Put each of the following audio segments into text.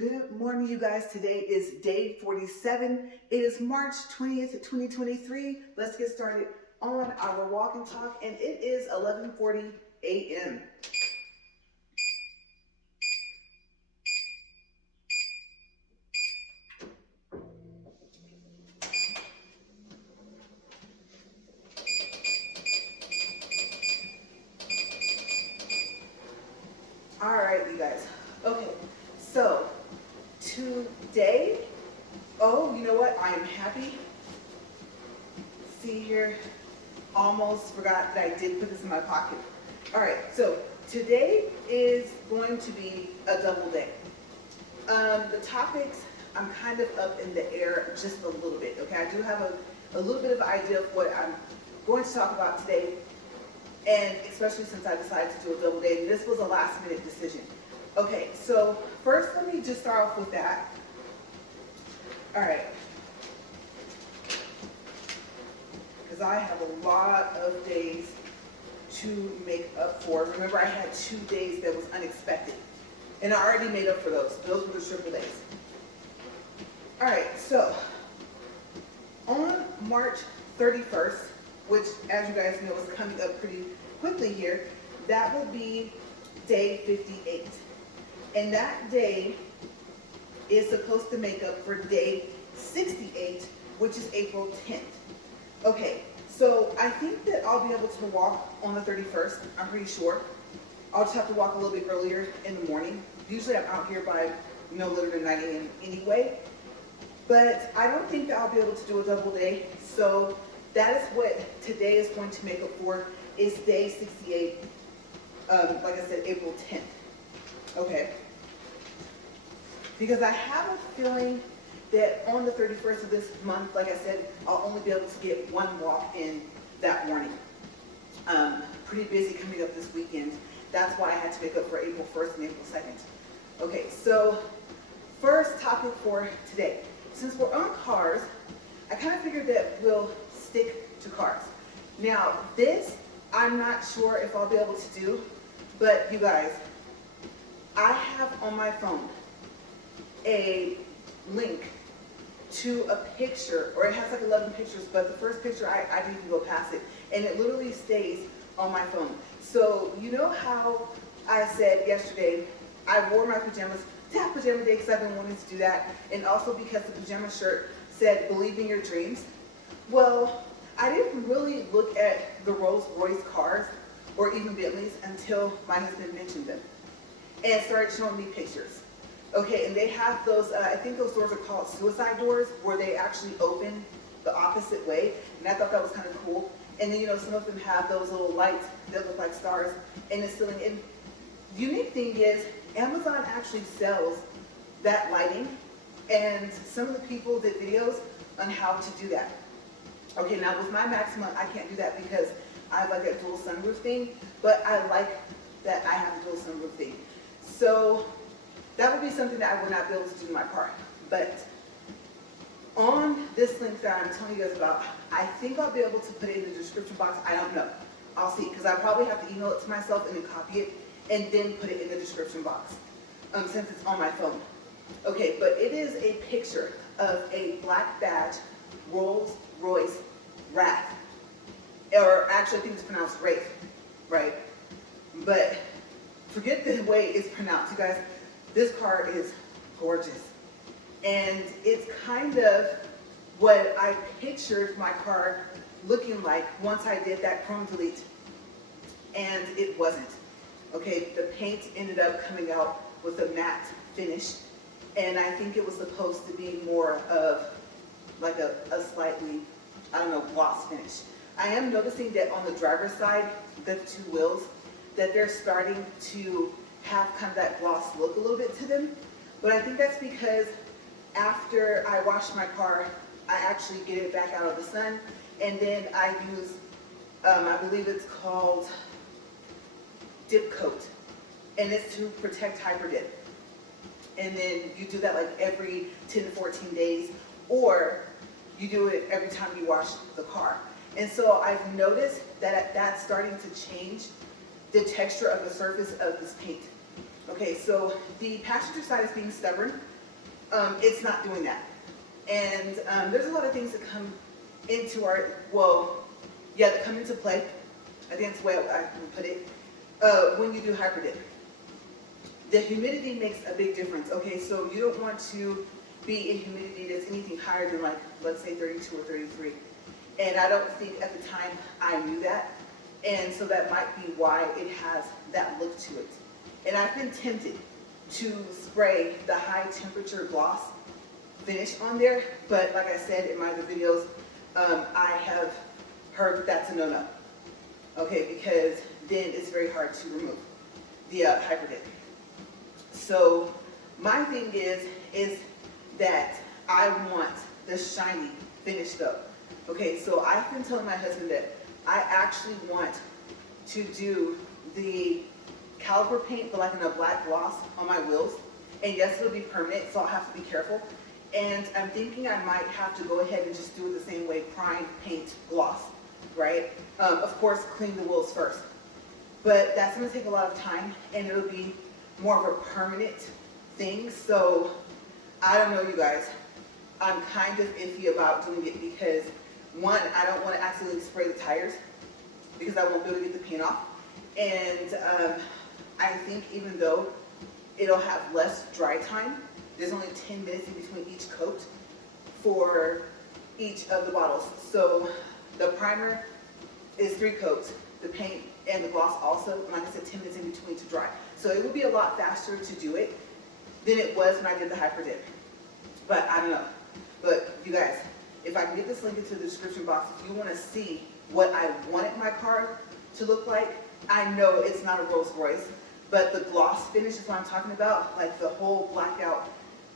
Good morning, you guys. Today is day 47. It is March 20th, 2023. Let's get started on our walk and talk, and it is 11:40 a.m. All right, you guys. Okay, so today, you know what? I am happy. See here, almost forgot that I did put this in my pocket. All right, so today is going to be a double day. The topics, I'm kind of up in the air just a little bit, okay? I do have a little bit of an idea of what I'm going to talk about today, and especially since I decided to do a double day, and this was a last minute decision. Okay, so first let me just start off with that. All right. Because I have a lot of days to make up for. Remember, I had 2 days that was unexpected, and I already made up for those. Those were the triple days. All right, so on March 31st, which, as you guys know, is coming up pretty quickly here, that will be day 58. And that day is supposed to make up for day 68, which is April 10th. Okay, so I think that I'll be able to walk on the 31st, I'm pretty sure. I'll just have to walk a little bit earlier in the morning. Usually I'm out here by no later than 9 a.m. anyway. But I don't think that I'll be able to do a double day. So that is what today is going to make up for, is day 68, like I said, April 10th. Okay. Because I have a feeling that on the 31st of this month, like I said, I'll only be able to get one walk in that morning. Pretty busy coming up this weekend. That's why I had to make up for April 1st and April 2nd. Okay, so first topic for today. Since we're on cars, I kind of figured that we'll stick to cars. Now, this, I'm not sure if I'll be able to do, but you guys, I have on my phone a link to a picture, or it has like 11 pictures, but the first picture, I didn't even go past it, and it literally stays on my phone. So you know how I said yesterday, I wore my pajamas to have pajama day because I've been wanting to do that, and also because the pajama shirt said, believe in your dreams. Well, I didn't really look at the Rolls-Royce cars, or even Bentleys, until my husband mentioned them, and started showing me pictures. Okay, and they have those, I think those doors are called suicide doors, where they actually open the opposite way, and I thought that was kind of cool. And then, you know, some of them have those little lights that look like stars in the ceiling. And the unique thing is, Amazon actually sells that lighting, and some of the people did videos on how to do that. Okay, now with my Maxima, I can't do that because I have like that dual sunroof thing, but I like that I have a dual sunroof thing. So that would be something that I would not be able to do in my car. But on this link that I'm telling you guys about, I think I'll be able to put it in the description box. I don't know. I'll see, because I probably have to email it to myself and then copy it and then put it in the description box, since it's on my phone. Okay, but it is a picture of a black badge Rolls-Royce Wraith. Or actually, I think it's pronounced Wraith, right? But forget the way it's pronounced, you guys. This car is gorgeous. And it's kind of what I pictured my car looking like once I did that chrome delete. And it wasn't. Okay, the paint ended up coming out with a matte finish. And I think it was supposed to be more of like a slightly, I don't know, gloss finish. I am noticing that on the driver's side, the two wheels, that they're starting to have kind of that gloss look a little bit to them. But I think that's because after I wash my car, I actually get it back out of the sun, and then I use, I believe it's called dip coat, and it's to protect hyper dip. And then you do that like every 10 to 14 days, or you do it every time you wash the car. And so I've noticed that that's starting to change the texture of the surface of this paint. Okay, so the passenger side is being stubborn. It's not doing that. And there's a lot of things that come into that come into play. I think that's the way I can put it. When you do hyper-dip. The humidity makes a big difference. Okay, so you don't want to be in humidity that's anything higher than, like, let's say 32 or 33. And I don't think at the time I knew that. And so that might be why it has that look to it. And I've been tempted to spray the high temperature gloss finish on there, but like I said in my other videos, I have heard that's a no-no. Okay, because then it's very hard to remove the hyper-dip. So my thing is that I want the shiny finish though. Okay, so I've been telling my husband that I actually want to do the caliper paint, but like in a black gloss on my wheels. And yes, it'll be permanent, so I'll have to be careful. And I'm thinking I might have to go ahead and just do it the same way, prime, paint, gloss, right? Of course, clean the wheels first. But that's gonna take a lot of time, and it'll be more of a permanent thing. So I don't know, you guys. I'm kind of iffy about doing it because, one, I don't want to accidentally spray the tires because I won't be able to get the paint off. And I think even though it'll have less dry time, there's only 10 minutes in between each coat for each of the bottles. So the primer is 3 coats, the paint and the gloss also, and like I said, 10 minutes in between to dry. So it would be a lot faster to do it than it was when I did the hyper-dip. But I don't know. But you guys, if I can get this link into the description box, if you want to see what I wanted my car to look like, I know it's not a Rolls-Royce, but the gloss finish is what I'm talking about, like the whole blackout,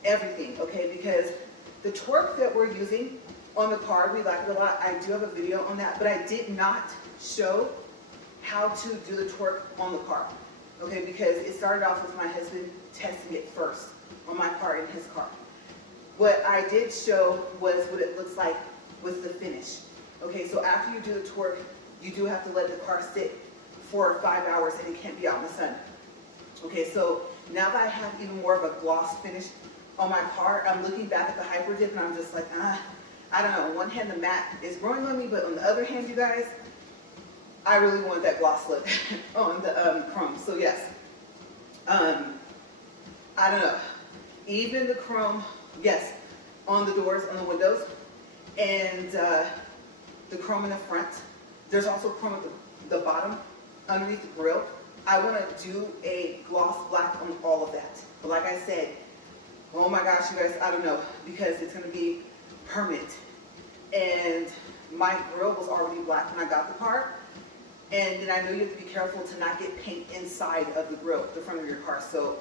everything, okay? Because the torque that we're using on the car, we like it a lot. I do have a video on that, but I did not show how to do the torque on the car, okay? Because it started off with my husband testing it first on my car and his car. What I did show was what it looks like with the finish. Okay, so after you do the torque, you do have to let the car sit for 5 hours and it can't be out in the sun. Okay, so now that I have even more of a gloss finish on my car, I'm looking back at the hyper-dip and I'm just like, I don't know. On one hand, the matte is growing on me, but on the other hand, you guys, I really want that gloss look on the chrome. So yes, I don't know. Even the chrome, yes, on the doors, on the windows, and the chrome in the front. There's also chrome at the bottom, underneath the grille. I want to do a gloss black on all of that. But like I said, oh my gosh, you guys, I don't know, because it's going to be permanent. And my grille was already black when I got the car. And then I know you have to be careful to not get paint inside of the grille, the front of your car. So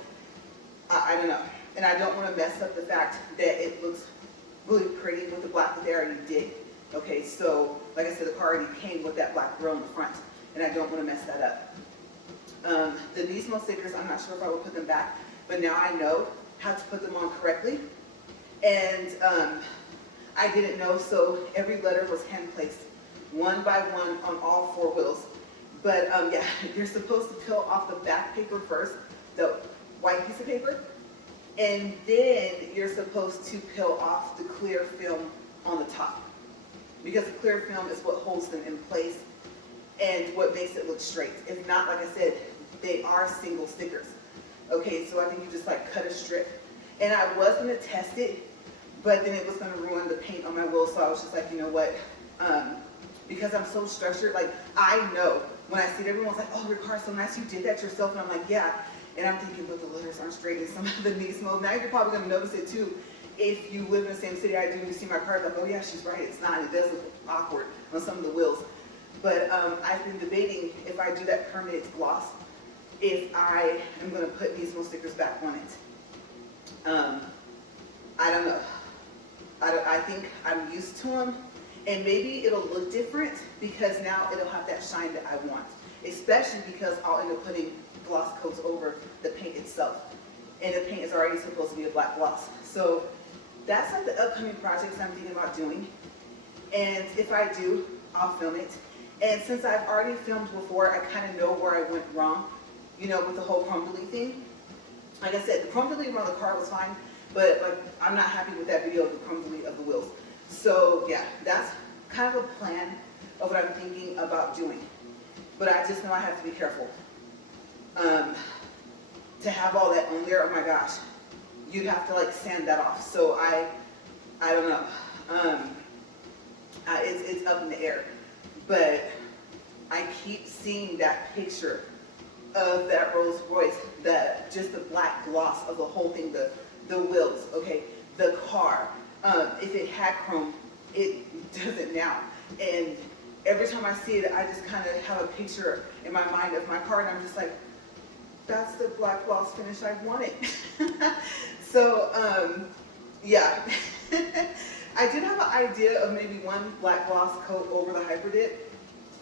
I don't know. And I don't want to mess up the fact that it looks really pretty with the black that they already did. Okay, so like I said, the car already came with that black grille in the front, and I don't want to mess that up. The Nismo stickers, I'm not sure if I will put them back, but now I know how to put them on correctly. And I didn't know, so every letter was hand placed, one by one on all 4 wheels. But yeah, you're supposed to peel off the back paper first, the white piece of paper, and then you're supposed to peel off the clear film on the top, because the clear film is what holds them in place and what makes it look straight. If not, like I said, they are single stickers. Okay, so I think you just like cut a strip. And I was gonna test it, but then it was gonna ruin the paint on my wheels, so I was just like, you know what, because I'm so structured, like I know when I see it, everyone's like, oh, your car's so nice, you did that yourself, and I'm like, yeah. And I'm thinking, but the letters aren't straight in some of the Nismo. Now you're probably gonna notice it too. If you live in the same city I do, and you see my car, like, oh yeah, she's right, it's not, it does look awkward on some of the wheels. But I've been debating if I do that permanent gloss, if I am gonna put Nismo stickers back on it. I don't know. I think I'm used to them, and maybe it'll look different because now it'll have that shine that I want, especially because I'll end up putting gloss coats over the paint itself, and the paint is already supposed to be a black gloss. So that's like the upcoming projects I'm thinking about doing, and if I do, I'll film it. And since I've already filmed before, I kind of know where I went wrong, you know, with the whole crumbly thing. Like I said, the chrome delete on the car was fine, but like I'm not happy with that video of the chrome delete of the wheels. So yeah, that's kind of a plan of what I'm thinking about doing. But I just know I have to be careful. To have all that on there, oh my gosh, you'd have to like sand that off. So I don't know. It's up in the air. But I keep seeing that picture of that Rolls-Royce, just the black gloss of the whole thing, the wheels, okay, the car. If it had chrome, it doesn't now. And every time I see it, I just kind of have a picture in my mind of my car, and I'm just like, that's the black gloss finish I wanted. So, yeah. I did have an idea of maybe one black gloss coat over the Hyper Dip,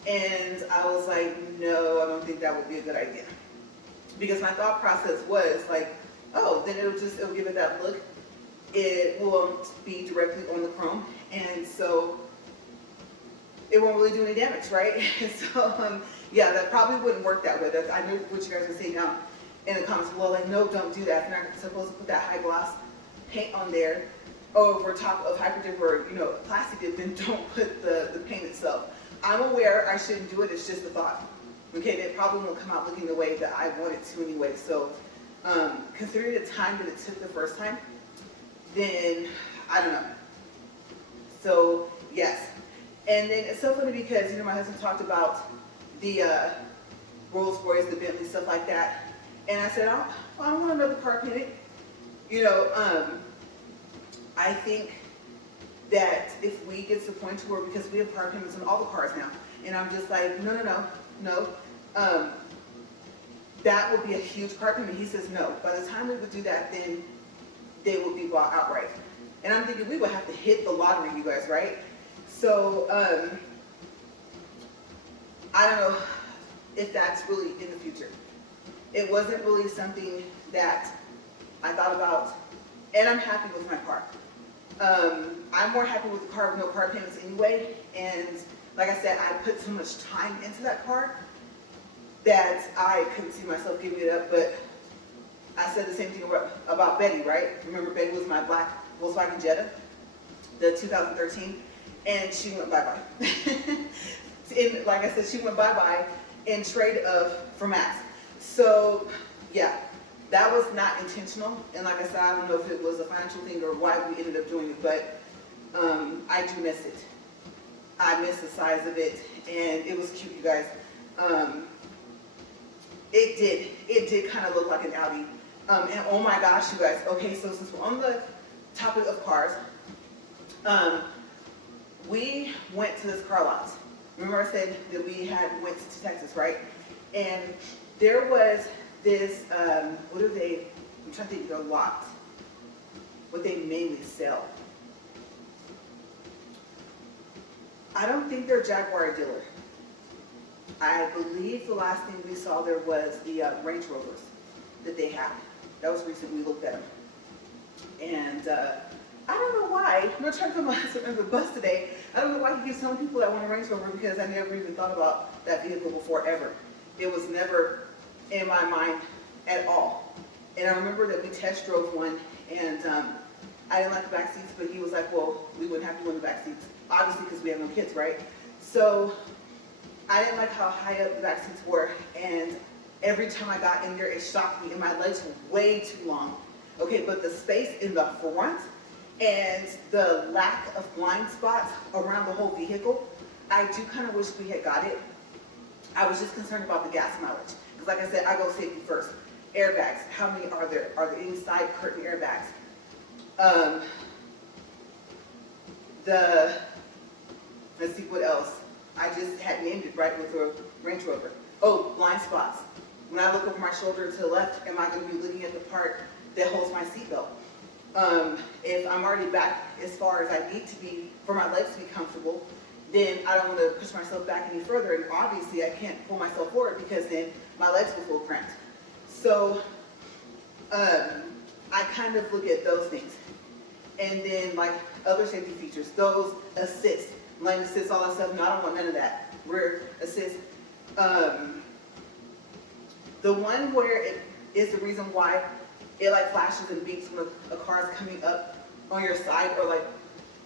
and I was like, no, I don't think that would be a good idea. Because my thought process was like, oh, then it'll give it that look. It won't be directly on the chrome, and so it won't really do any damage, right? So, yeah, that probably wouldn't work that way. I know what you guys are saying now in the comments. Well, like, no, don't do that. You're not supposed to put that high gloss paint on there over top of Hyper Dip or, you know, plastic dip, then don't put the paint itself. I'm aware I shouldn't do it. It's just a thought. Okay, it probably won't come out looking the way that I want it to anyway. So, considering the time that it took the first time, then I don't know. So, yes. And then it's so funny because, you know, my husband talked about the Rolls-Royce, the Bentley, stuff like that. And I said, I don't want another car painted. You know, I think that if we get to the point to where, because we have car payments on all the cars now, and I'm just like, no. That would be a huge car payment. He says no. By the time we would do that, then they would be bought outright. And I'm thinking we would have to hit the lottery, you guys, right? So, I don't know if that's really in the future. It wasn't really something that I thought about, and I'm happy with my car. I'm more happy with the car with no car payments anyway, and like I said, I put so much time into that car that I couldn't see myself giving it up, but I said the same thing about Betty, right? Remember Betty was my black Volkswagen Jetta, the 2013, and she went bye-bye. And like I said, she went bye-bye in trade for Max. So, yeah, that was not intentional. And like I said, I don't know if it was a financial thing or why we ended up doing it, but I do miss it. I miss the size of it, and it was cute, you guys. It did kind of look like an Audi. And oh my gosh, you guys, okay, so since we're on the topic of cars, we went to this car lot. Remember I said that we went to Texas, right? And there was this, I'm trying to think of their lot, what they mainly sell. I don't think they're a Jaguar dealer. I believe the last thing we saw there was the Range Rovers that they had. That was recent, we looked at them. And I don't know why, I'm not trying to put my husband under the bus today. I don't know why he keeps telling people that want a Range Rover, because I never even thought about that vehicle before ever. It was never in my mind at all. And I remember that we test drove one, and I didn't like the back seats, but he was like, well, we wouldn't have to go in the back seats, obviously because we have no kids, right? So I didn't like how high up the back seats were, and every time I got in there, it shocked me, and my legs were way too long. Okay, but the space in the front and the lack of blind spots around the whole vehicle, I do kind of wish we had got it. I was just concerned about the gas mileage. Because like I said, I go safety first. Airbags, how many are there? Are there any side curtain airbags? Let's see what else. I just had named it right with a Range Rover. Oh, blind spots. When I look over my shoulder to the left, am I going to be looking at the part that holds my seatbelt? If I'm already back as far as I need to be for my legs to be comfortable, then I don't want to push myself back any further, and obviously I can't pull myself forward because then my legs will feel cramped. So I kind of look at those things. And then like other safety features, those assist, lane assist, all that stuff, no, I don't want none of that. Rear assist. The one where it is the reason why it like flashes and beeps when a car is coming up on your side or like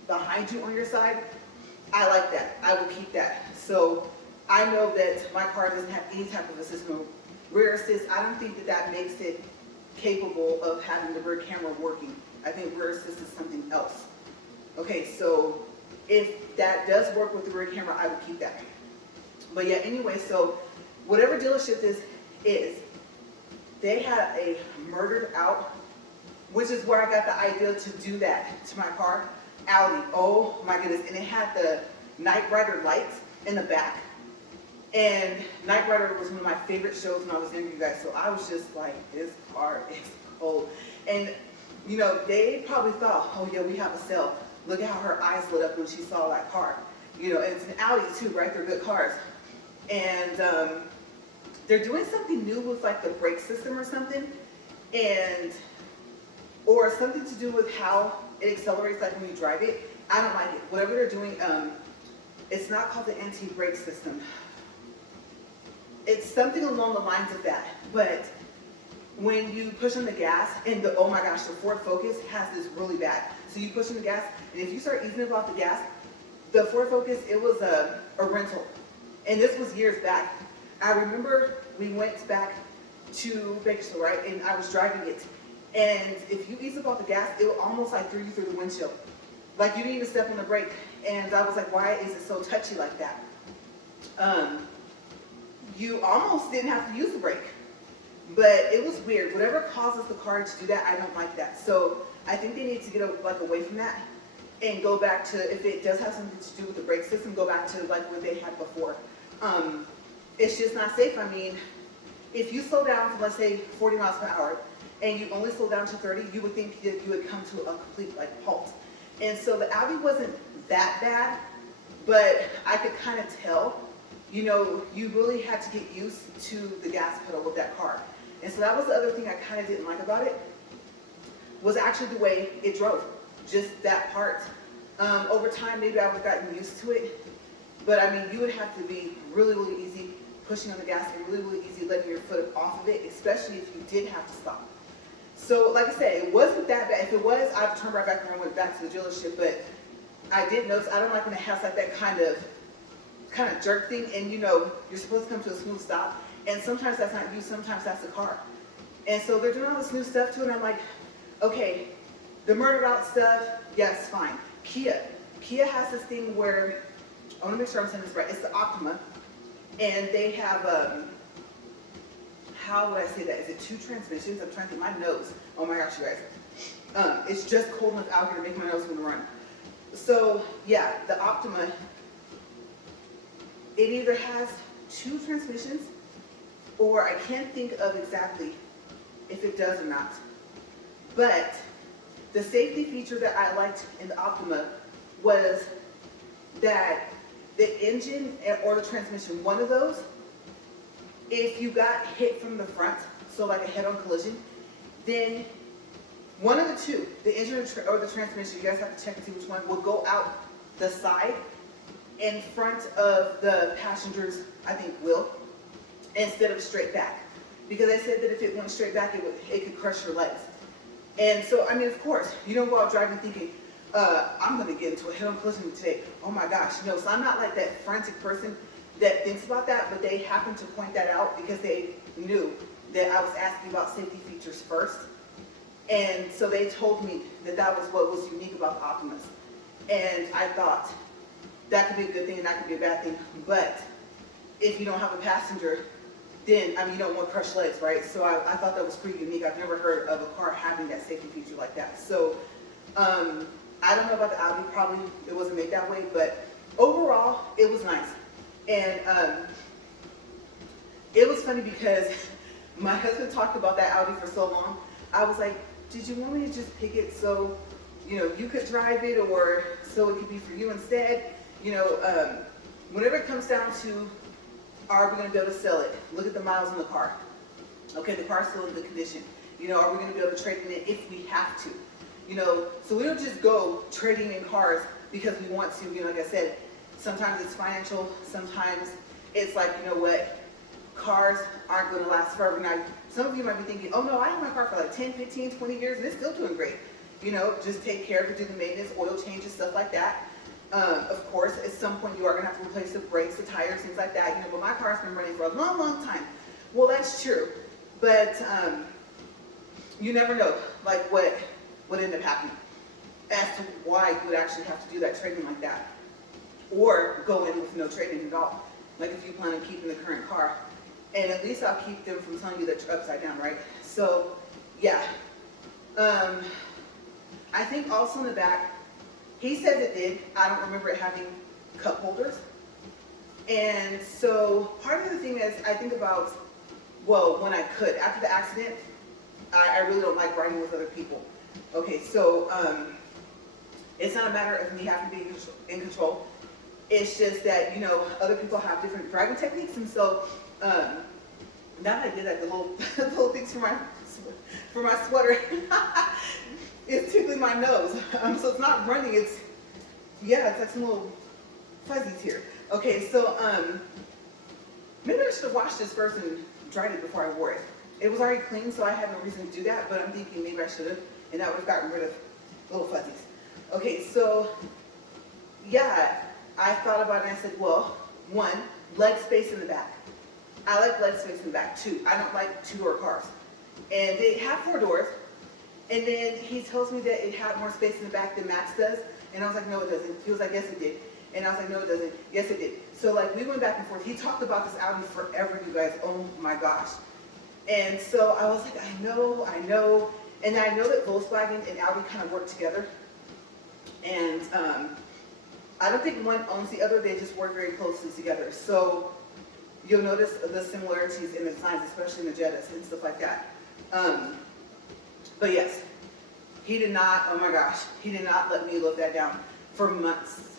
behind you on your side. I like that. I will keep that. So I know that my car doesn't have any type of assist, no rear assist. I don't think that that makes it capable of having the rear camera working. I think rear assist is something else. Okay, so if that does work with the rear camera, I will keep that. But yeah, anyway, so whatever dealership this is, they had a murdered out, which is where I got the idea to do that to my car. Audi, oh my goodness, and it had the Knight Rider lights in the back. And Knight Rider was one of my favorite shows when I was younger, you guys, so I was just like, this car is cold. And you know, they probably thought, oh yeah, we have a sale. Look at how her eyes lit up when she saw that car. You know, and it's an Audi too, right? They're good cars. And they're doing something new with like the brake system or something, or something to do with how it accelerates like when you drive it. I don't like it. Whatever they're doing, it's not called the anti-brake system. It's something along the lines of that. But when you push on the gas, and oh my gosh, the Ford Focus has this really bad. So you push on the gas, and if you start easing it off the gas, the Ford Focus, it was a rental. And this was years back. I remember we went back to Bakersfield, right? And I was driving it. And if you ease up off the gas, it will almost like threw you through the windshield. Like you didn't even step on the brake. And I was like, why is it so touchy like that? You almost didn't have to use the brake. But it was weird. Whatever causes the car to do that, I don't like that. So I think they need to get away from that and go back to, if it does have something to do with the brake system, go back to like what they had before. It's just not safe. I mean, if you slow down from, let's say, 40 miles per hour, and you only slow down to 30, you would think that you would come to a complete like halt. And so the Audi wasn't that bad, but I could kind of tell, you know, you really had to get used to the gas pedal with that car. And so that was the other thing I kind of didn't like about it, was actually the way it drove, just that part. Over time, maybe I would have gotten used to it, but I mean, you would have to be really, really easy pushing on the gas and really, really easy letting your foot off of it, especially if you did have to stop. So like I said, it wasn't that bad. If it was, I'd turn right back around and went back to the dealership, but I did notice, I don't like when it has like that kind of jerk thing, and you know, you're supposed to come to a smooth stop, and sometimes that's not you, sometimes that's the car. And so they're doing all this new stuff to it, and I'm like, okay, the murdered out stuff, yes, fine. Kia has this thing where, I want to make sure I'm saying this right, it's the Optima, and they have, how would I say that? Is it 2 transmissions? I'm trying to get my nose. Oh my gosh, you guys. It's just cold enough out here to make my nose want to run. So yeah, the Optima, it either has 2 transmissions, or I can't think of exactly if it does or not. But the safety feature that I liked in the Optima was that the engine or the transmission, one of those, if you got hit from the front, so like a head-on collision, then one of the two, the engine or the transmission, you guys have to check and see which one, will go out the side in front of the passenger's, I think, wheel, instead of straight back. Because I said that if it went straight back, it could crush your legs. And so, I mean, of course, you don't go out driving thinking, I'm going to get into a head-on collision today. Oh my gosh, no. So I'm not like that frantic person that thinks about that, but they happened to point that out because they knew that I was asking about safety features first. And so they told me that that was what was unique about the Optimus. And I thought that could be a good thing and that could be a bad thing. But if you don't have a passenger, then, I mean, you don't want crushed legs, right? So I thought that was pretty unique. I've never heard of a car having that safety feature like that. So I don't know about the Audi, probably it wasn't made that way, but overall, it was nice. And it was funny because my husband talked about that Audi for so long. I was like, did you want me to just pick it so, you know, you could drive it, or so it could be for you instead? You know, whenever it comes down to, are we going to be able to sell it? Look at the miles on the car. Okay, the car's still in good condition. You know, are we going to be able to trade in it if we have to? You know, so we don't just go trading in cars because we want to. You know, like I said, sometimes it's financial, sometimes it's like, you know what, cars aren't going to last forever. Now, some of you might be thinking, oh no, I have my car for like 10, 15, 20 years and it's still doing great. You know, just take care of it, do the maintenance, oil changes, stuff like that. Of course, at some point you are going to have to replace the brakes, the tires, things like that. You know, but my car's been running for a long, long time. Well, that's true. But you never know, like what would end up happening as to why you would actually have to do that trading like that. Or go in with no trading at all. Like if you plan on keeping the current car. And at least I'll keep them from telling you that you're upside down, right? So, yeah. I think also in the back, he says it did. I don't remember it having cup holders. And so part of the thing is I think about, well, when I could. After the accident, I really don't like riding with other people. Okay, so it's not a matter of me having to be in control. It's just that, you know, other people have different driving techniques. And so now that I did that, the little things for my sweater, it's tickling my nose. So it's not running, it's like some little fuzzies here. Okay, so maybe I should have washed this first and dried it before I wore it. It was already clean, so I had no reason to do that, but I'm thinking maybe I should have, and that would have gotten rid of little fuzzies. Okay, so yeah, I thought about it and I said, well, one, leg space in the back. I like leg space in the back. Two, I don't like two-door cars. And they have 4 doors, and then he tells me that it had more space in the back than Max does, and I was like, no, it doesn't. He was like, yes, it did. And I was like, no, it doesn't. Yes, it did. So like we went back and forth. He talked about this Audi forever, you guys. Oh my gosh. And so I was like, I know. And I know that Volkswagen and Audi kind of work together. And I don't think one owns the other. They just work very closely together. So you'll notice the similarities in the designs, especially in the Jettas and stuff like that. But yes, he did not, oh my gosh, he did not let me live that down for months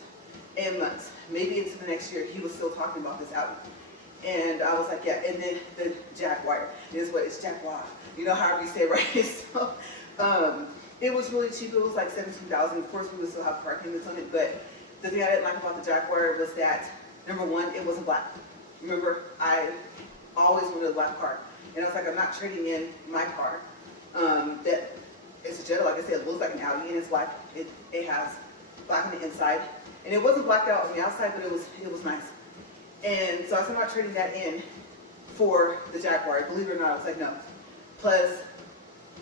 and months. Maybe into the next year, he was still talking about this Audi. And I was like, yeah, and then the Jaguar is what it's Jaguar. You know, however you say it, right? So it was really cheap. It was like $17,000. Of course, we would still have car payments on it. But the thing I didn't like about the Jaguar was that, number one, it wasn't black. Remember, I always wanted a black car. And I was like, I'm not trading in my car. That it's a Jetta, like I said, it looks like an Audi, and it's black. It has black on the inside. And it wasn't blacked out on the outside, but it was nice. And so I said, I'm not trading that in for the Jaguar. Believe it or not, I was like, no. Plus,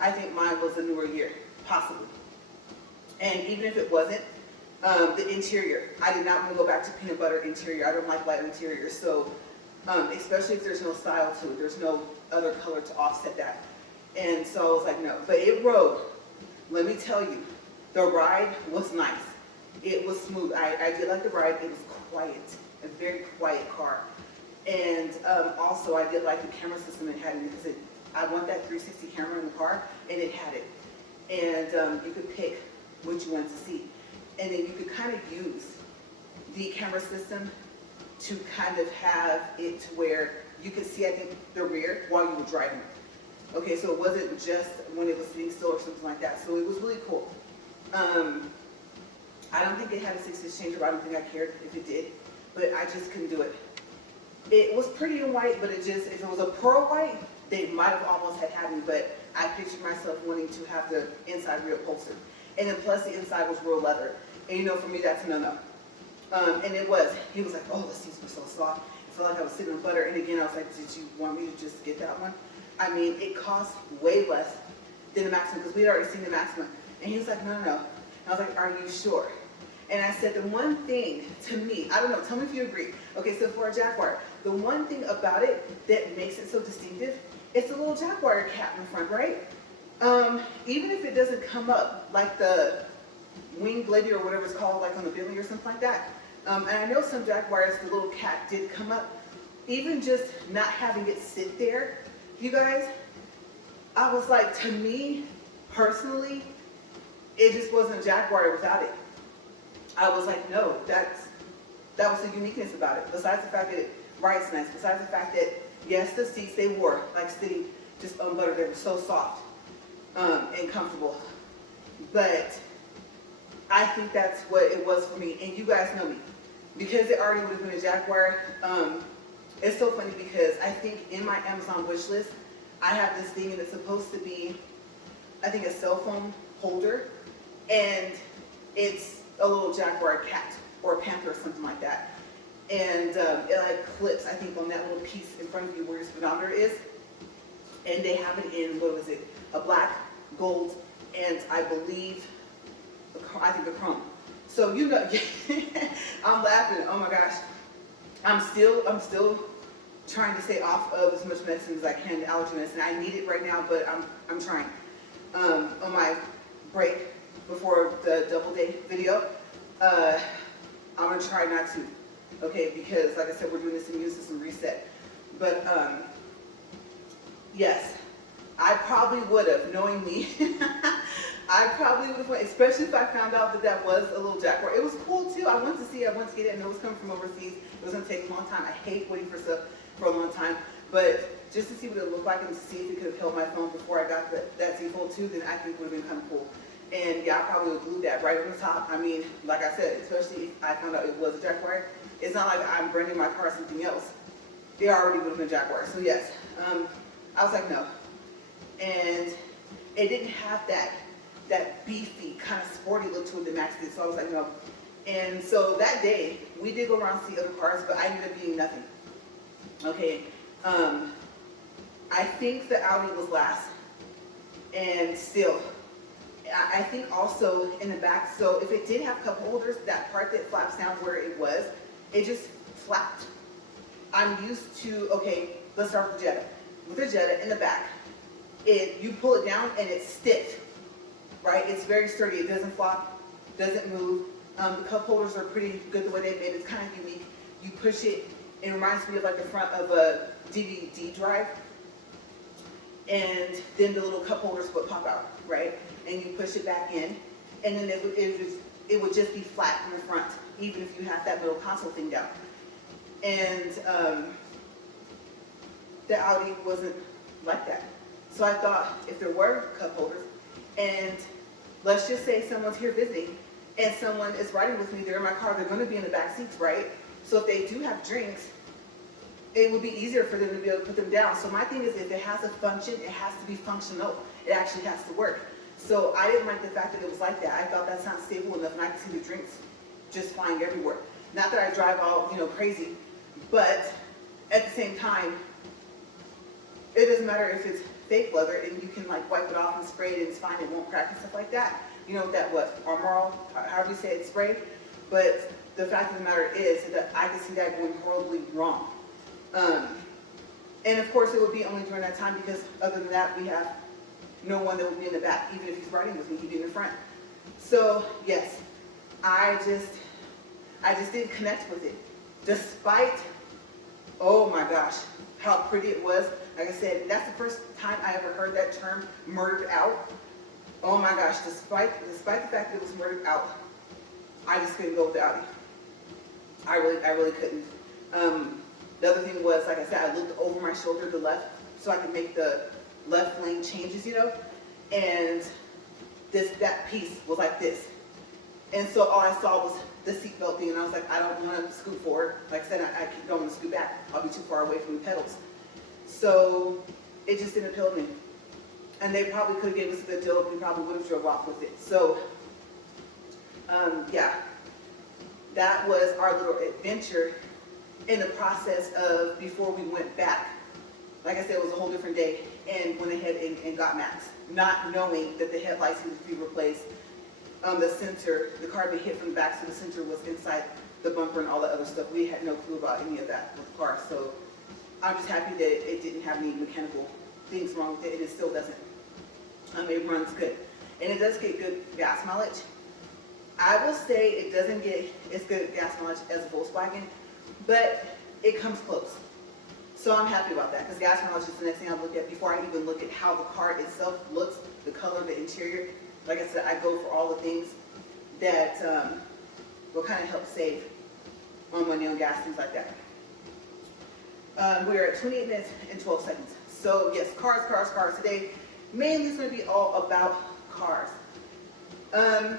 I think mine was a newer year, possibly. And even if it wasn't, the interior, I did not want to go back to peanut butter interior. I don't like light interior. So, especially if there's no style to it, there's no other color to offset that. And so I was like, no. But it rode. Let me tell you, the ride was nice. It was smooth. I did like the ride. It was quiet, a very quiet car. And also I did like the camera system it had in it, because I want that 360 camera in the car, and it had it. And you could pick what you wanted to see. And then you could kind of use the camera system to kind of have it to where you could see, I think, the rear while you were driving. Okay, so it wasn't just when it was sitting still or something like that. So it was really cool. I don't think it had a 6-inch changer, but I don't think I cared if it did. But I just couldn't do it. It was pretty and white, but if it was a pearl white, they might have almost had me, but I pictured myself wanting to have the inside reupholstered. And then plus the inside was real leather. And you know, for me, that's a no-no. And it was. He was like, oh, the seats were so soft. I felt like I was sitting on butter. And again, I was like, did you want me to just get that one? I mean, it cost way less than the Maxima, because we'd already seen the Maxima. And he was like, no. And I was like, are you sure? And I said, the one thing to me, I don't know, tell me if you agree. Okay, so for a Jaguar, the one thing about it that makes it so distinctive, it's a little Jaguar cap in the front, right? Even if it doesn't come up like the winged lady or whatever it's called, like on the Bentley or something like that. And I know some Jaguars, the little cap did come up. Even just not having it sit there, you guys, I was like, to me, personally, it just wasn't a Jaguar without it. I was like, no, that was the uniqueness about it. Besides the fact that it rides nice, besides the fact that, yes, the seats they wore, like sitting just on butter, they were so soft and comfortable. But I think that's what it was for me. And you guys know me. Because it already would have been a Jaguar, it's so funny because I think in my Amazon wish list, I have this thing and it's supposed to be, I think, a cell phone holder, and it's a little jaguar cat or a panther or something like that. And it like clips, I think, on that little piece in front of you where your speedometer is. And they have it in, what was it, a black, gold, and I believe, I think a chrome. So you know, I'm laughing, oh my gosh. I'm still trying to stay off of as much medicine as I can, the allergy medicine. I need it right now, but I'm trying. On my break before the double day video, I'm gonna try not to, okay? Because like I said, we're doing this immune system reset. But yes, I probably would have, knowing me, I probably would have went, especially if I found out that that was a little jaguar. It was cool too. I wanted to see it. I wanted to get it. I know it was coming from overseas. It was going to take a long time. I hate waiting for stuff for a long time. But just to see what it looked like and to see if it could have held my phone before I got that Z Fold 2, then I think it would have been kind of cool. And yeah, I probably would glue that right on the top. I mean, like I said, especially if I found out it was a jaguar, it's not like I'm branding my car something else. It already would have been a jaguar. So yes, I was like, no. And it didn't have that beefy kind of sporty look to it that Max did. So I was like, no. And so that day, we did go around and see other cars, but I ended up getting nothing. Okay. I think the Audi was last. And still, I think also in the back, so if it did have cup holders, that part that flaps down where it was, it just flapped. I'm used to, okay, let's start with the Jetta. With the Jetta in the back, you pull it down and it's stiff, right? It's very sturdy. It doesn't flop, doesn't move. The cup holders are pretty good the way they made it. It's kind of unique. You push it, it reminds me of like the front of a DVD drive. And then the little cup holders would pop out, right? And you push it back in, and then it would just be flat in the front, even if you have that little console thing down. And the Audi wasn't like that. So I thought if there were cup holders, and let's just say someone's here visiting, and someone is riding with me, they're in my car, they're going to be in the back seats, right? So if they do have drinks, it would be easier for them to be able to put them down. So my thing is, if it has a function, it has to be functional. It actually has to work. So I didn't like the fact that it was like that. I thought that's not stable enough, and I could see the drinks just flying everywhere. Not that I drive all, crazy, but at the same time, it doesn't matter if it's fake leather and you can like wipe it off and spray it and it's fine, it won't crack and stuff like that. That Armor, however you say it's spray. But the fact of the matter is that I can see that going horribly wrong. And of course it would be only during that time, because other than that we have no one that would be in the back. Even if he's riding with me, he'd be in the front. So yes, I just didn't connect with it. Despite, oh my gosh, how pretty it was. Like I said, that's the first time I ever heard that term, murdered out. Oh my gosh, despite the fact that it was murdered out, I just couldn't go with the Audi. I really couldn't. The other thing was, like I said, I looked over my shoulder to the left so I could make the left lane changes, and that piece was like this. And so all I saw was the seatbelt thing, and I was like, I don't want to scoot forward. Like I said, I don't want to scoot back. I'll be too far away from the pedals. So it just didn't appeal to me. And they probably could have given us a good deal, and we probably would have drove off with it. So, yeah, that was our little adventure in the process of before we went back. Like I said, it was a whole different day, and went ahead and got Max, not knowing that the headlights needed to be replaced. The sensor, the car had been hit from the back, so the sensor was inside the bumper and all that other stuff. We had no clue about any of that with the car, so I'm just happy that it didn't have any mechanical things wrong with it, and it still doesn't. It runs good, and it does get good gas mileage. I will say it doesn't get as good gas mileage as a Volkswagen, but it comes close. So I'm happy about that, because gas mileage is the next thing I look at before I even look at how the car itself looks, the color, the interior. Like I said, I go for all the things that will kind of help save on money on gas, things like that. We're at 28 minutes and 12 seconds. So yes, cars. Today, mainly it's going to be all about cars. I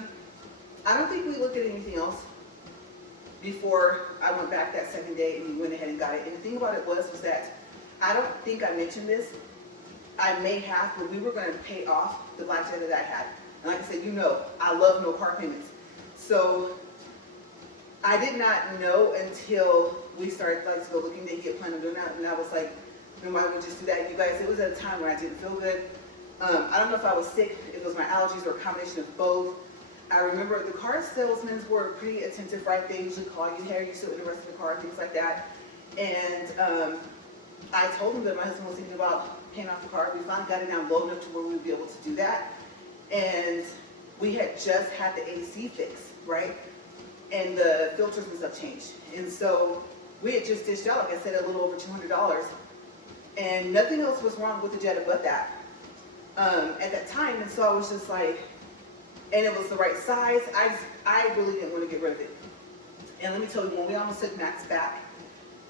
don't think we looked at anything else before I went back that second day, and he went ahead and got it. And the thing about it was that I don't think I mentioned this. I may have, but we were going to pay off the black Jetta that I had. And like I said, you know, I love no car payments. So I did not know until we started to go looking that he had planned on doing that. And I was like, you know, why would we just do that? You guys, it was at a time when I didn't feel good. I don't know if I was sick, if it was my allergies or a combination of both. I remember the car salesmen were pretty attentive, right? They usually call you, hey, are you still interested in the car, things like that. And I told him that my husband was thinking about paying off the car. We finally got it down low enough to where we would be able to do that. And we had just had the AC fixed, right? And the filters and stuff changed. And so we had just dished out, like I said, a little over $200. And nothing else was wrong with the Jetta but that at that time. And so I was just like, and it was the right size. I really didn't want to get rid of it. And let me tell you, when we almost took Max back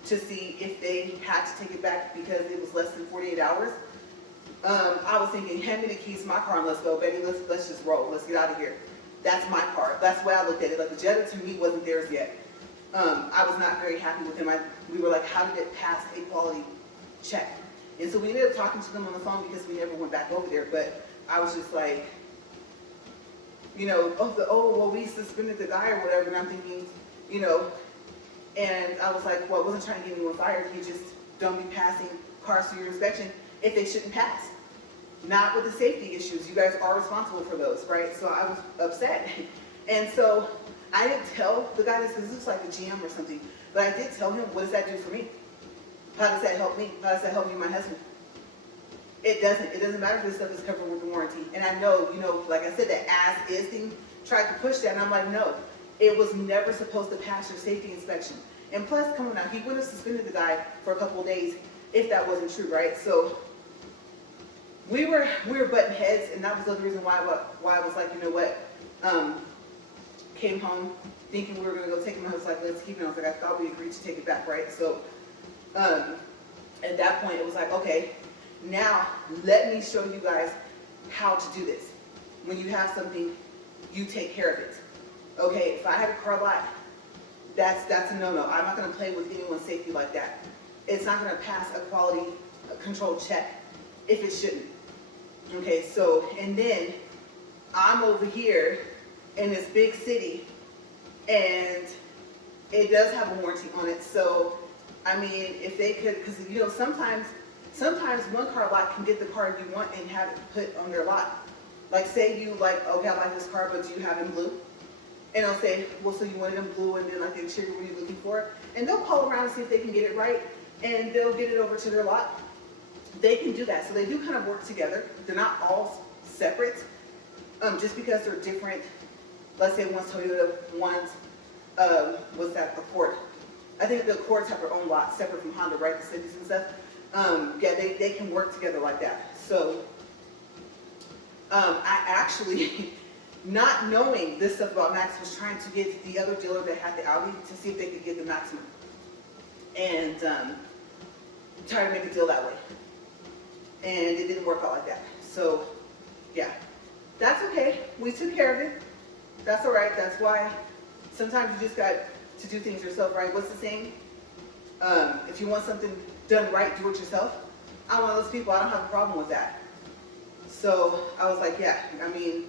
to see if they had to take it back because it was less than 48 hours, I was thinking, hand me the keys to my car and let's go, baby. Let's just roll. Let's get out of here. That's my car. That's the way I looked at it. Like, the Jetta to me wasn't theirs yet. I was not very happy with him. We were like, how did it pass a quality check? And so we ended up talking to them on the phone because we never went back over there. But I was just like, you know, well, we suspended the guy or whatever. And I'm thinking, you know, and I was like, well, I wasn't trying to get anyone fired. You just don't be passing cars through your inspection if they shouldn't pass. Not with the safety issues. You guys are responsible for those, right? So I was upset. And so I didn't tell the guy this, because this was like a GM or something, but I did tell him, what does that do for me? How does that help me? How does that help me and my husband? It doesn't matter if this stuff is covered with the warranty. And I know, you know, like I said, that as-is thing tried to push that, and I'm like, no, it was never supposed to pass your safety inspection. And plus, come on now, he wouldn't have suspended the guy for a couple of days if that wasn't true, right? So we were butting heads, and that was the other reason why I was like, you know what, came home thinking we were going to go take him. I was like, let's keep it. I was like, I thought we agreed to take it back, right? So at that point, it was like, okay, now let me show you guys how to do this. When you have something, you take care of it. Okay, if I had a car lot, that's a no-no. I'm not going to play with anyone's safety like that. It's not going to pass a quality control check if it shouldn't. Okay, so, and then I'm over here in this big city, and it does have a warranty on it. So, I mean, if they could, because, you know, sometimes one car lot can get the car you want and have it put on their lot. Like, say you like, okay, I like this car, but you have it in blue. And they'll say, well, so you want it in blue, and then like the interior, what are you looking for? And they'll call around and see if they can get it right, and they'll get it over to their lot. They can do that. So they do kind of work together. They're not all separate, just because they're different. Let's say one's Toyota, one's, what's that, Accord. I think the Accords have their own lot, separate from Honda, right, the Civics and stuff. Yeah, they can work together like that. So I actually, not knowing this stuff about Max, was trying to get the other dealer that had the Audi to see if they could get the maximum. And try to make a deal that way. And it didn't work out like that. So, yeah, that's okay. We took care of it. That's all right. That's why sometimes you just got to do things yourself, right? What's the saying? If you want something done right, do it yourself. I'm one of those people. I don't have a problem with that. So I was like, yeah, I mean,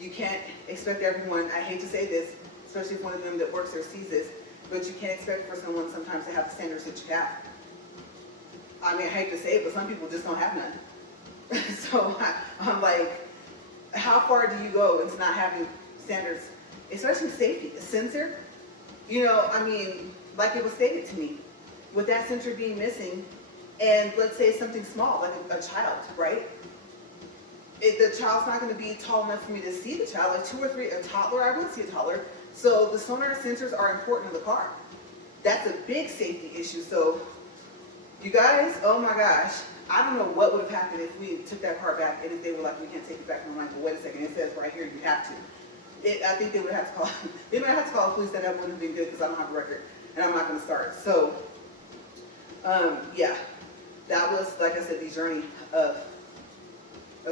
you can't expect everyone, I hate to say this, especially if one of them that works there sees this, but you can't expect for someone sometimes to have the standards that you have. I mean, I hate to say it, but some people just don't have none. So I'm like, how far do you go into not having standards, especially safety? A sensor, you know, I mean, like it was stated to me, with that sensor being missing, and let's say something small, like a child, right? The child's not going to be tall enough for me to see the child, like 2 or 3, a toddler, I would see a toddler. So the sonar sensors are important in the car. That's a big safety issue. So you guys, oh my gosh, I don't know what would have happened if we took that car back and if they were like, we can't take it back. And I'm like, well, wait a second, it says right here you have to. I think they would have to call, they might have to call the police. That wouldn't have been good because I don't have a record and I'm not going to start. So, yeah, that was, like I said, the journey of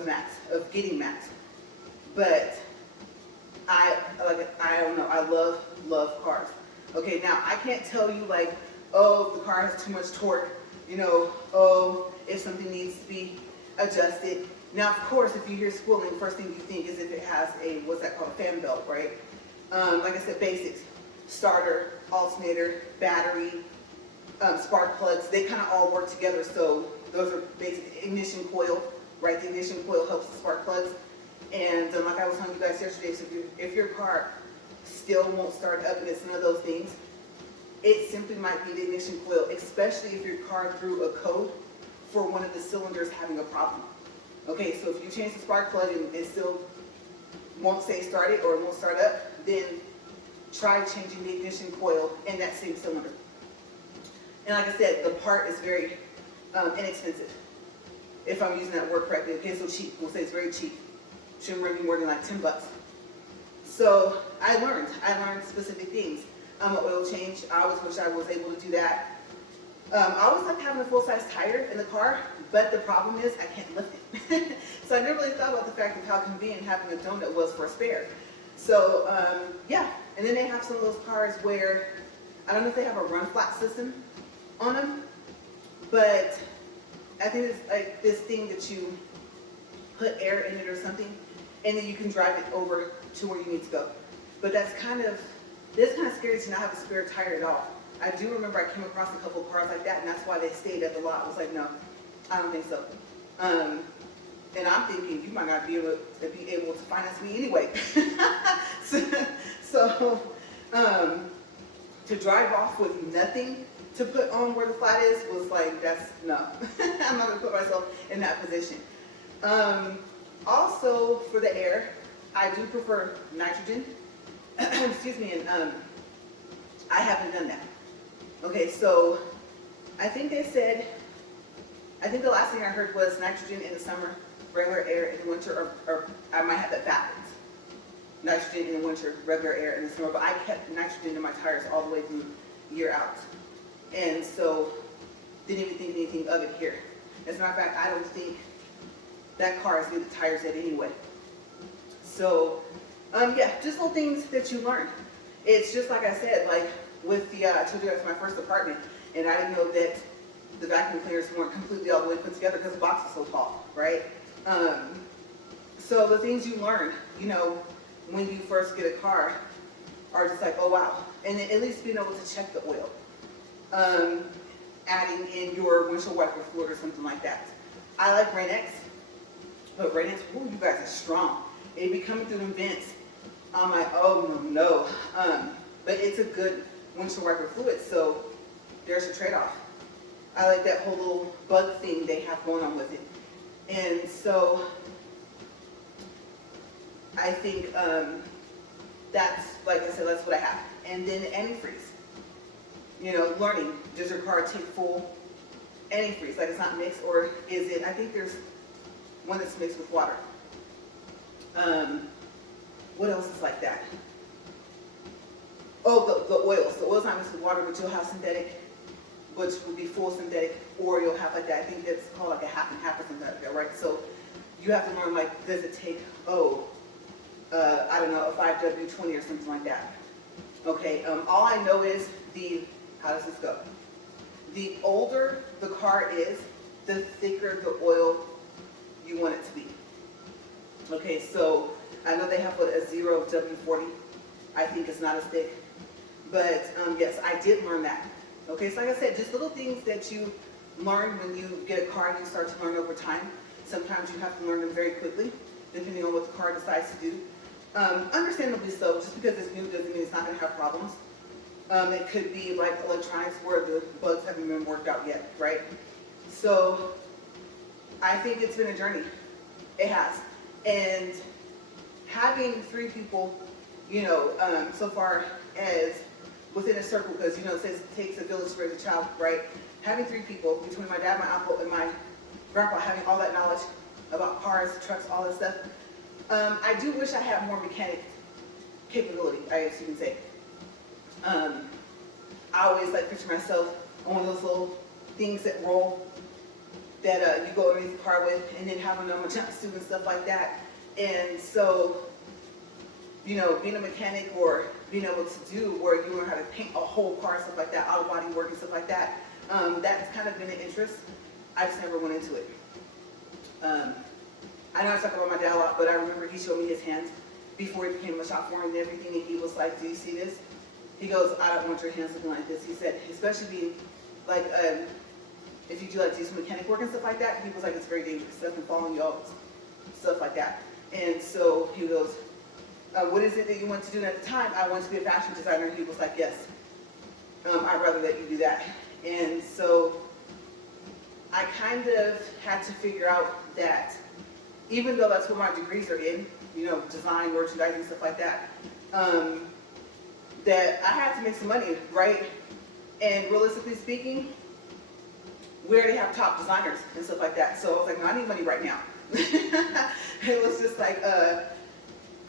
Max, of getting Max. But I don't know, I love cars. Okay, now I can't tell you like, oh, if the car has too much torque, oh, if something needs to be adjusted. Now, of course, if you hear squealing, first thing you think is if it has a, what's that called, a fan belt, right? Like I said, basics, starter, alternator, battery, spark plugs, they kind of all work together. So those are basic. Ignition coil, right? The ignition coil helps the spark plugs. And like I was telling you guys yesterday, so if your car still won't start up and it's none of those things, it simply might be the ignition coil, especially if your car threw a code for one of the cylinders having a problem. Okay, so if you change the spark plug and it still won't say started or it won't start up, then try changing the ignition coil in that same cylinder. And like I said, the part is very inexpensive. If I'm using that word correctly, okay, so cheap, we'll say it's very cheap. Shouldn't run me more than like 10 bucks. So I learned specific things. An oil change, I always wish I was able to do that. I always like having a full-size tire in the car, but the problem is I can't lift it. So I never really thought about the fact of how convenient having a donut was for a spare. So yeah, and then they have some of those cars where, I don't know if they have a run flat system on them, but I think it's like this thing that you put air in it or something, and then you can drive it over to where you need to go. But that's kind of scary to not have a spare tire at all. I do remember I came across a couple of cars like that, and that's why they stayed at the lot. I was like, no, I don't think so. And I'm thinking you might not be able to finance me anyway. so to drive off with nothing to put on where the flat is was like, that's no. I'm not gonna put myself in that position. Also for the air, I do prefer nitrogen. Excuse me, and I haven't done that. Okay, so I think they said, I think the last thing I heard was nitrogen in the summer, regular air in the winter, or I might have that backwards. Nitrogen in the winter, regular air in the summer, but I kept nitrogen in my tires all the way through year out. And so, didn't even think anything of it here. As a matter of fact, I don't think that car is good the tires at anyway. So, yeah, just little things that you learn. It's just like I said, like with the, I told you that's my first apartment, and I didn't know that the vacuum cleaners weren't completely all the way put together because the box is so tall, right? So the things you learn, when you first get a car are just like, oh wow. And then at least being able to check the oil. Adding in your windshield wiper fluid or something like that. I like Rain-X, but Rain-X, ooh, you guys are strong. It be coming through them vents. I'm like, oh no. But it's a good windshield wiper fluid, so there's a trade-off. I like that whole little bug thing they have going on with it. And so I think that's, like I said, that's what I have. And then antifreeze. Learning, does your car take full antifreeze? Like it's not mixed, or is it, I think there's one that's mixed with water. What else is like that? Oh, the oils. The oil's not mixed with water, but you'll have synthetic, which would be full synthetic, or you'll have like that, I think that's called like a half and half or something like that, right? So you have to learn, like, does it take, I don't know, a 5W20 or something like that. Okay, all I know is how does this go? The older the car is, the thicker the oil you want it to be. Okay, so I know they have a 0W40. I think it's not as thick. But yes, I did learn that. Okay, so like I said, just little things that you learn when you get a car and you start to learn over time. Sometimes you have to learn them very quickly, depending on what the car decides to do. Understandably so, just because it's new doesn't mean it's not going to have problems. It could be like electronics where the bugs haven't been worked out yet, right? So I think it's been a journey. It has. And having 3 people, so far as within a circle, because, it says it takes a village to raise a child, right? Having 3 people, between my dad, my uncle, and my grandpa, having all that knowledge about cars, trucks, all that stuff, I do wish I had more mechanic capability, I guess you can say. I always picture myself on one of those little things that roll that you go underneath the car with, and then having on a jumpsuit and stuff like that. And so, you know, being a mechanic or being able to do where you learn how to paint a whole car, stuff like that, auto body work and stuff like that. That's kind of been an interest. I just never went into it. I know I talk about my dad a lot, but I remember he showed me his hands before he became a shop foreman and everything, and he was like, do you see this? He goes, I don't want your hands looking like this. He said, especially being like, if you do like diesel mechanic work and stuff like that, he was like, it's very dangerous, stuff and falling you out, stuff like that. And so he goes, what is it that you want to do? And at the time, I wanted to be a fashion designer. He was like, yes, I'd rather that you do that. And so I kind of had to figure out that even though that's what my degrees are in, you know, design, merchandising, stuff like that, that I had to make some money, right? And realistically speaking, we already have top designers and stuff like that. So I was like, no, I need money right now. It was just like,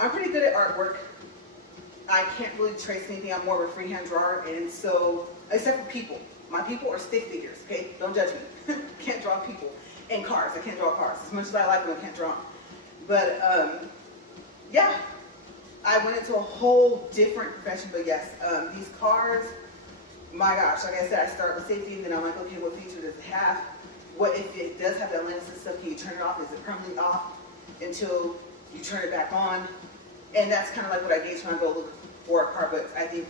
I'm pretty good at artwork. I can't really trace anything. I'm more of a freehand drawer. And so, except for people. My people are stick figures, okay? Don't judge me. Can't draw people. And cars. I can't draw cars. As much as I like them, I can't draw them. But, yeah. I went into a whole different profession. But yes, these cars, my gosh, like I said, I start with safety, and then I'm like, okay, what feature does it have? What if it does have that lens and stuff? Can you turn it off? Is it permanently off until you turn it back on? And that's kind of like what I gauge when I go look for a car. But I think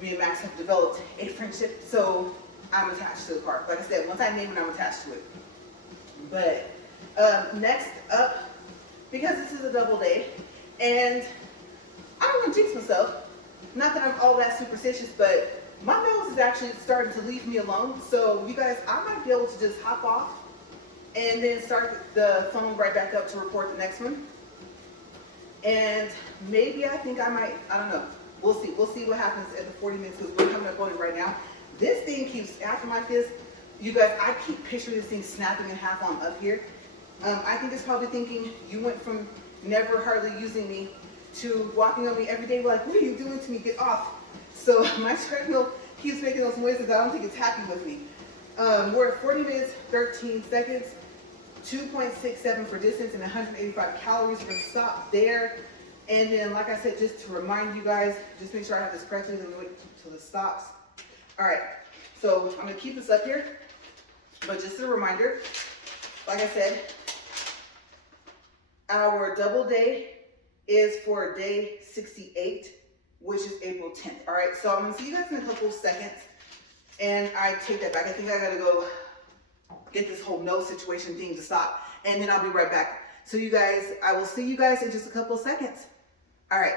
me and Max have developed a friendship, so I'm attached to the car. Like I said, once I name it, I'm attached to it. But next up, because this is a double day, and I don't want to jinx myself. Not that I'm all that superstitious, but my nose is actually starting to leave me alone. So you guys, I might be able to just hop off and then start the phone right back up to record the next one. And maybe I think I might, I don't know. We'll see. We'll see what happens at the 40 minutes because we're coming up on it right now. This thing keeps acting like this. You guys, I keep picturing this thing snapping in half on up here. I think it's probably thinking you went from never hardly using me to walking on me every day. Like, what are you doing to me? Get off. So my treadmill keeps making those noises. I don't think it's happy with me. We're at 40 minutes, 13 seconds, 2.67 for distance, and 185 calories. We're going to stop there. And then, like I said, just to remind you guys, just make sure I have this correctly and wait until it stops. All right, so I'm going to keep this up here. But just a reminder, like I said, our double day is for day 68, which is April 10th. All right, so I'm going to see you guys in a couple of seconds. And I take that back. I think I got to go get this whole nose situation thing to stop. And then I'll be right back. So you guys, I will see you guys in just a couple of seconds. All right.